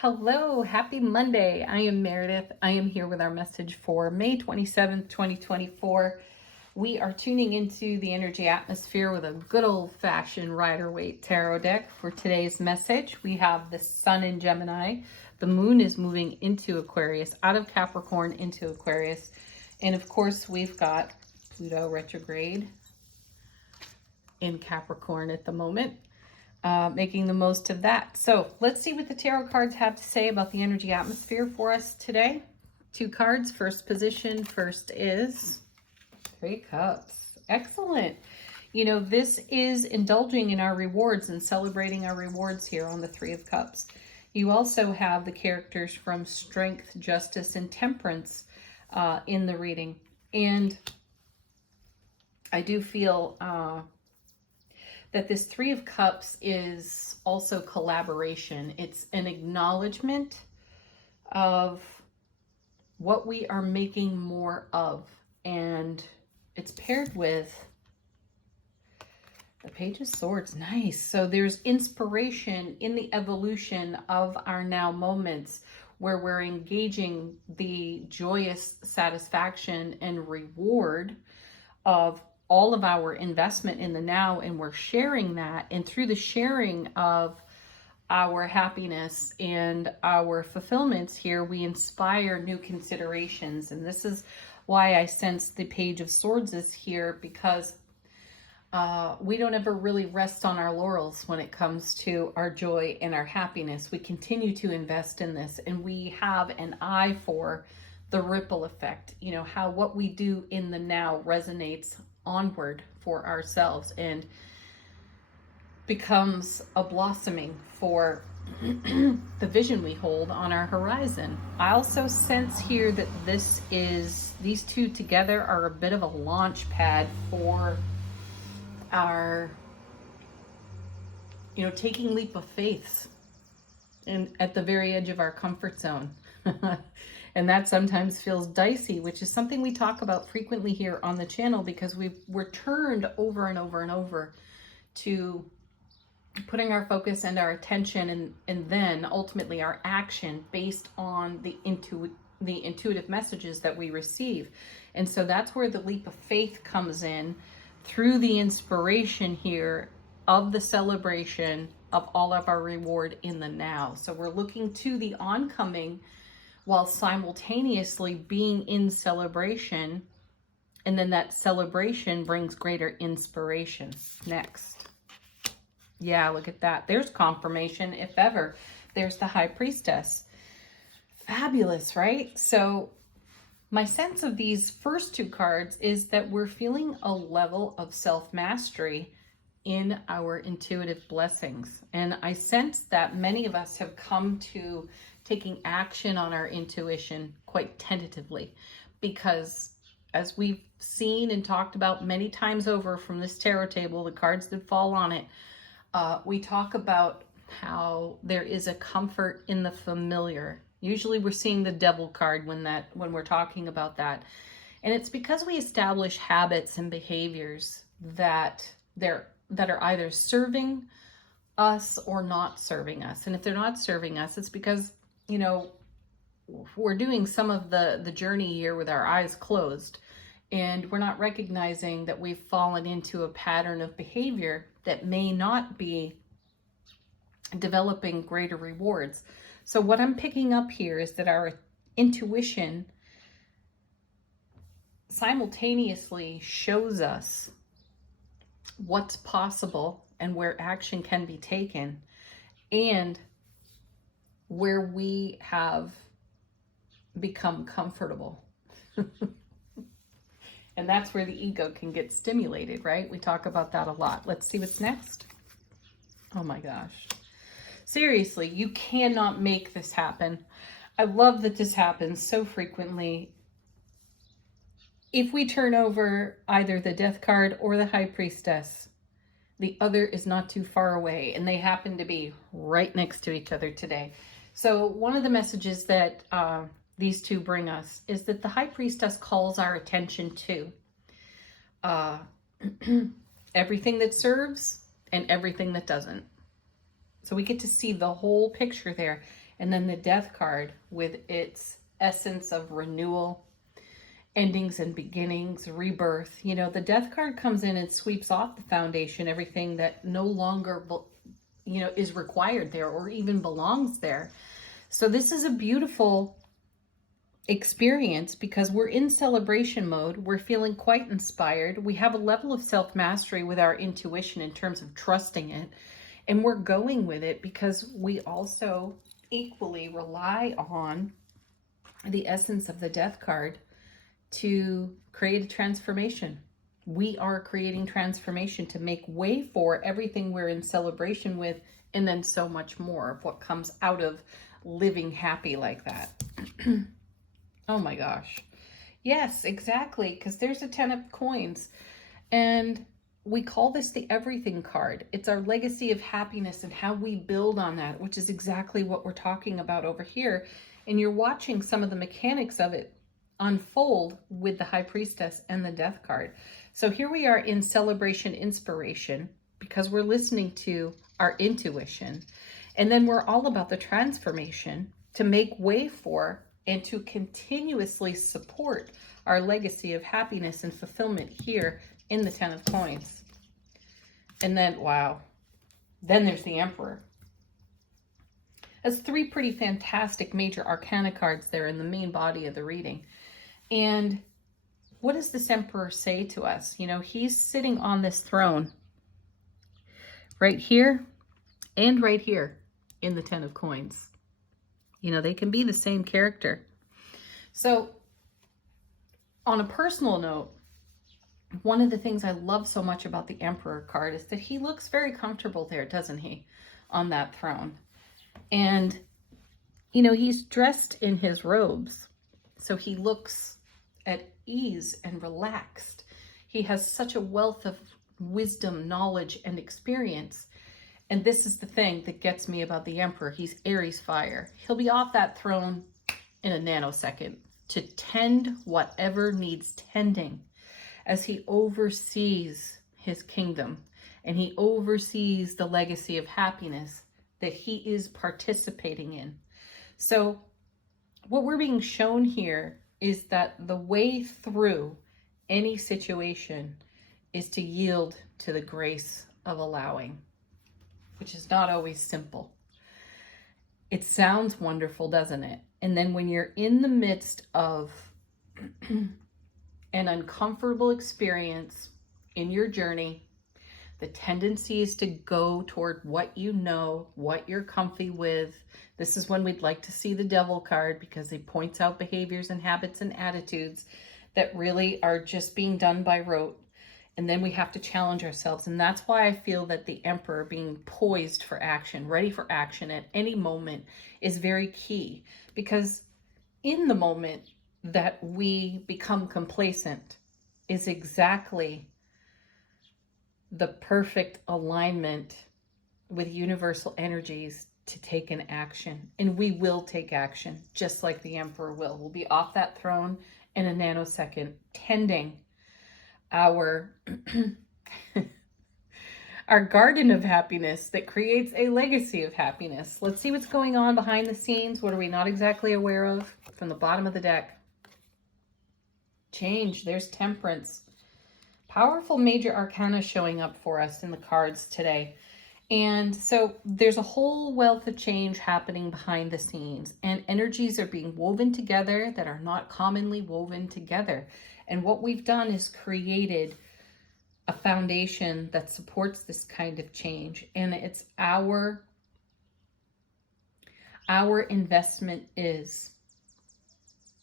Hello, happy Monday. I am Meredith. I am here with our message for May 27th, 2024. We are tuning into the energy atmosphere with a good old-fashioned Rider-Waite tarot deck. For today's message, we have the Sun in Gemini. The Moon is moving into Aquarius, out of Capricorn into Aquarius. And of course, we've got Pluto retrograde in Capricorn at the moment. Making the most of that. So let's see what the tarot cards have to say about the energy atmosphere for us today. Two cards. First position. First is Three Cups. Excellent. You know, this is indulging in our rewards and celebrating our rewards here on the Three of Cups. You also have the characters from Strength, Justice, and Temperance in the reading. And I do feel that this Three of Cups is also collaboration. It's an acknowledgement of what we are making more of. And it's paired with the Page of Swords. Nice. So there's inspiration in the evolution of our now moments where we're engaging the joyous satisfaction and reward of all of our investment in the now, and we're sharing that. And through the sharing of our happiness and our fulfillments here, we inspire new considerations. And this is why I sense the Page of Swords is here, because we don't ever really rest on our laurels when it comes to our joy and our happiness. We continue to invest in this, and we have an eye for the ripple effect, you know, how what we do in the now resonates onward for ourselves and becomes a blossoming for the vision we hold on our horizon. I also sense here that these two together are a bit of a launch pad for our, you know, taking leap of faith and at the very edge of our comfort zone. And that sometimes feels dicey, which is something we talk about frequently here on the channel, because we're turned over and over and over to putting our focus and our attention and then ultimately our action based on the intuitive messages that we receive. And so that's where the leap of faith comes in, through the inspiration here of the celebration of all of our reward in the now. So we're looking to the oncoming while simultaneously being in celebration, and then that celebration brings greater inspiration. Next. Yeah, look at that. There's confirmation, if ever. There's the High Priestess. Fabulous, right? So my sense of these first two cards is that we're feeling a level of self-mastery in our intuitive blessings. And I sense that many of us have come to taking action on our intuition quite tentatively, because as we've seen and talked about many times over from this tarot table, the cards that fall on it, we talk about how there is a comfort in the familiar. Usually we're seeing the Devil card when we're talking about that. And it's because we establish habits and behaviors that are either serving us or not serving us. And if they're not serving us, it's because, you know, we're doing some of the journey here with our eyes closed, and we're not recognizing that we've fallen into a pattern of behavior that may not be developing greater rewards. So what I'm picking up here is that our intuition simultaneously shows us what's possible and where action can be taken, and where we have become comfortable. And that's where the ego can get stimulated, right? We talk about that a lot. Let's see what's next. Oh my gosh. Seriously, you cannot make this happen. I love that this happens so frequently. If we turn over either the Death card or the High Priestess, the other is not too far away, and they happen to be right next to each other today. So one of the messages that these two bring us is that the High Priestess calls our attention to everything that serves and everything that doesn't. So we get to see the whole picture there. And then the Death card with its essence of renewal, endings and beginnings, rebirth. You know, the Death card comes in and sweeps off the foundation, everything that no longer, is required there or even belongs there. So this is a beautiful experience because we're in celebration mode. We're feeling quite inspired. We have a level of self-mastery with our intuition in terms of trusting it. And we're going with it because we also equally rely on the essence of the Death card to create a transformation. We are creating transformation to make way for everything we're in celebration with, and then so much more of what comes out of living happy like that. Oh my gosh. Yes, exactly, because there's a 10 of coins. And we call this the everything card. It's our legacy of happiness and how we build on that, which is exactly what we're talking about over here. And you're watching some of the mechanics of it unfold with the High Priestess and the Death card. So here we are in celebration inspiration because we're listening to our intuition. And then we're all about the transformation to make way for and to continuously support our legacy of happiness and fulfillment here in the 10 of coins. And then, wow, then there's the Emperor. That's 3 pretty fantastic major arcana cards there in the main body of the reading. And what does this Emperor say to us? You know, he's sitting on this throne right here and right here in the 10 of coins. You know, they can be the same character. So on a personal note, one of the things I love so much about the Emperor card is that he looks very comfortable there, doesn't he, on that throne? And, you know, he's dressed in his robes, so he looks at ease and relaxed. He has such a wealth of wisdom, knowledge, and experience. And this is the thing that gets me about the Emperor. He's Aries fire. He'll be off that throne in a nanosecond to tend whatever needs tending as he oversees his kingdom and he oversees the legacy of happiness that he is participating in. So what we're being shown here is that the way through any situation is to yield to the grace of allowing, which is not always simple. It sounds wonderful, doesn't it? And then when you're in the midst of an uncomfortable experience in your journey, the tendency is to go toward what you know, what you're comfy with. This is when we'd like to see the Devil card because it points out behaviors and habits and attitudes that really are just being done by rote. And then we have to challenge ourselves. And that's why I feel that the Emperor being poised for action, ready for action at any moment is very key. Because in the moment that we become complacent is exactly the perfect alignment with universal energies to take an action. And we will take action, just like the Emperor will. We'll be off that throne in a nanosecond, tending our our garden of happiness that creates a legacy of happiness. Let's see what's going on behind the scenes. What are we not exactly aware of? From the bottom of the deck. Change. There's Temperance. Powerful major arcana showing up for us in the cards today. And so there's a whole wealth of change happening behind the scenes, and energies are being woven together that are not commonly woven together. And what we've done is created a foundation that supports this kind of change. And it's our investment is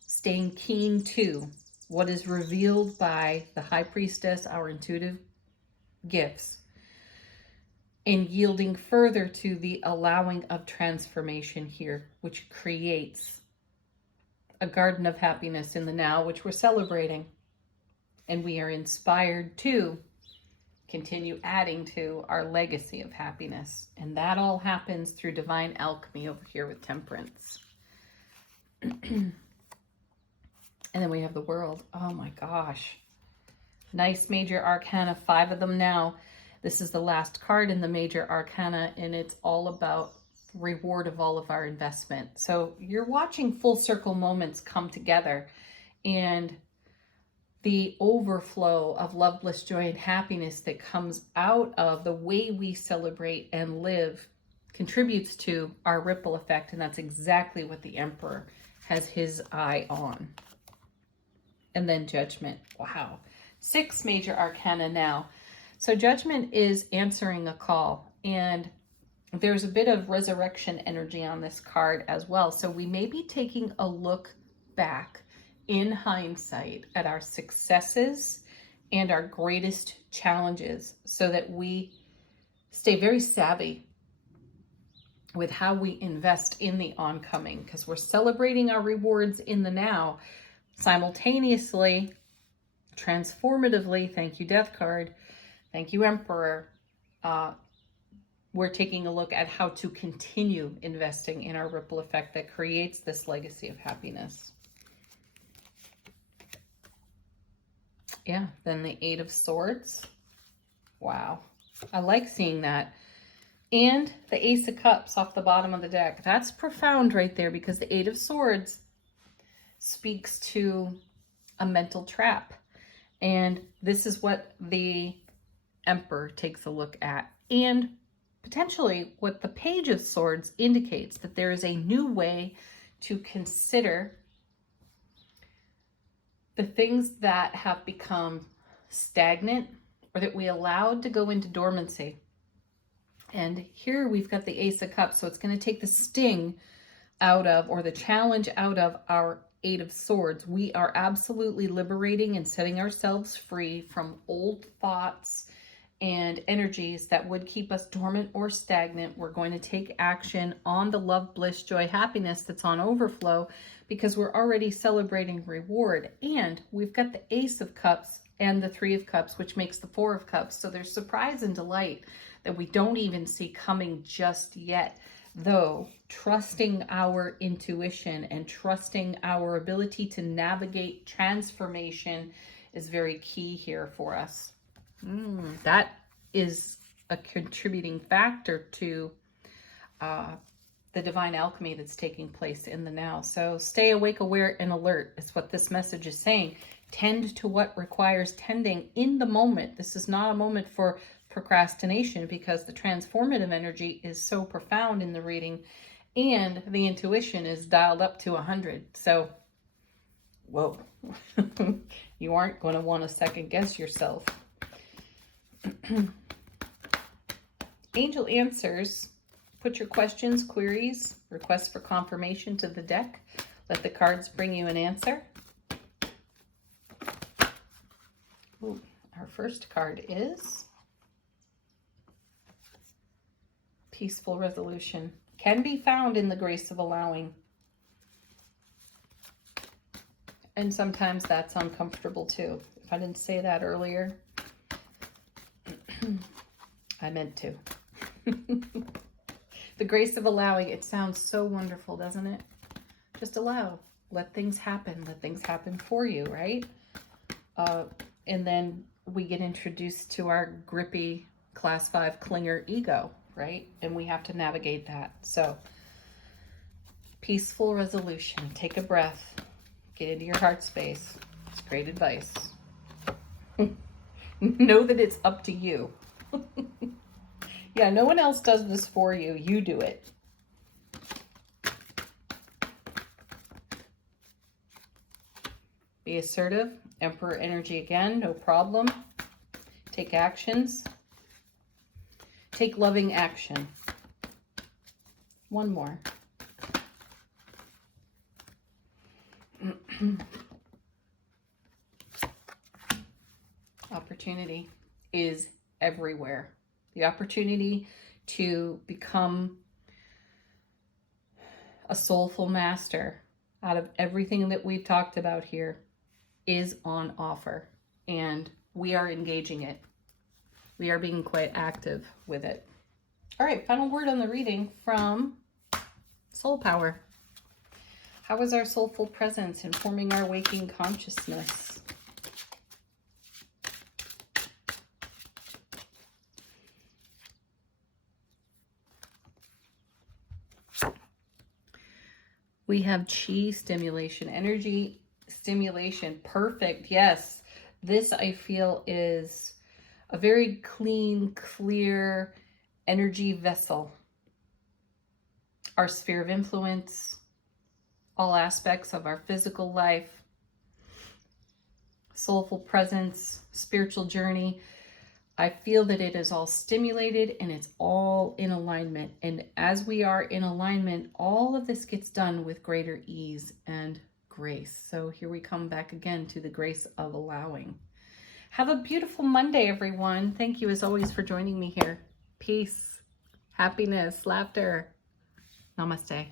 staying keen to what is revealed by the High Priestess, our intuitive gifts, and yielding further to the allowing of transformation here, which creates a garden of happiness in the now, which we're celebrating. And we are inspired to continue adding to our legacy of happiness. And that all happens through divine alchemy over here with Temperance. And then we have the World. Oh my gosh. Nice major arcana, 5 of them now. This is the last card in the major arcana, and it's all about reward of all of our investment. So you're watching full circle moments come together, and the overflow of love, bliss, joy, and happiness that comes out of the way we celebrate and live contributes to our ripple effect. And that's exactly what the Emperor has his eye on. And then Judgment. Wow. 6 major arcana now. So Judgment is answering a call, and there's a bit of resurrection energy on this card as well. So we may be taking a look back in hindsight at our successes and our greatest challenges, so that we stay very savvy with how we invest in the oncoming, because we're celebrating our rewards in the now, simultaneously, transformatively. Thank you, Death card. Thank you, Emperor. We're taking a look at how to continue investing in our ripple effect that creates this legacy of happiness. Yeah, then the 8 of Swords. Wow. I like seeing that. And the Ace of Cups off the bottom of the deck. That's profound right there, because the 8 of Swords speaks to a mental trap. And this is what the Emperor takes a look at. And potentially what the Page of Swords indicates, that there is a new way to consider the things that have become stagnant or that we allowed to go into dormancy. And here we've got the Ace of Cups, so it's going to take the sting out of, or the challenge out of, our 8 of Swords. We are absolutely liberating and setting ourselves free from old thoughts and energies that would keep us dormant or stagnant. We're going to take action on the love, bliss, joy, happiness that's on overflow, because we're already celebrating reward. And we've got the Ace of Cups and the 3 of Cups, which makes the 4 of Cups. So there's surprise and delight that we don't even see coming just yet. Though trusting our intuition and trusting our ability to navigate transformation is very key here for us. That is a contributing factor to the divine alchemy that's taking place in the now. So stay awake, aware, and alert is what this message is saying. Tend to what requires tending in the moment. This is not a moment for procrastination, because the transformative energy is so profound in the reading, and the intuition is dialed up to 100. So, whoa, you aren't going to want to second guess yourself. Angel answers. Put your questions, queries, requests for confirmation to the deck. Let the cards bring you an answer. Ooh, our first card is Peaceful Resolution. Can be found in the grace of allowing. And sometimes that's uncomfortable too. If I didn't say that earlier, I meant to. The grace of allowing, it sounds so wonderful, doesn't it? Just allow. Let things happen. Let things happen for you, right? And then we get introduced to our grippy class 5 clinger ego, right? And we have to navigate that. So, peaceful resolution. Take a breath. Get into your heart space. It's great advice. Know that it's up to you. Yeah, no one else does this for you. You do it. Be assertive. Emperor energy again, no problem. Take actions. Take loving action. One more. Opportunity is everywhere. The opportunity to become a soulful master out of everything that we've talked about here is on offer, and we are engaging it. We are being quite active with it. All right, final word on the reading from Soul Power. How is our soulful presence informing our waking consciousness? We have chi stimulation, energy stimulation. Perfect. Yes. This I feel is a very clean, clear energy vessel. Our sphere of influence, all aspects of our physical life, soulful presence, spiritual journey. I feel that it is all stimulated and it's all in alignment. And as we are in alignment, all of this gets done with greater ease and grace. So here we come back again to the grace of allowing. Have a beautiful Monday, everyone. Thank you as always for joining me here. Peace, happiness, laughter. Namaste.